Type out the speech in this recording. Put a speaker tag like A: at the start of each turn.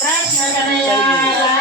A: Gracias, Canela.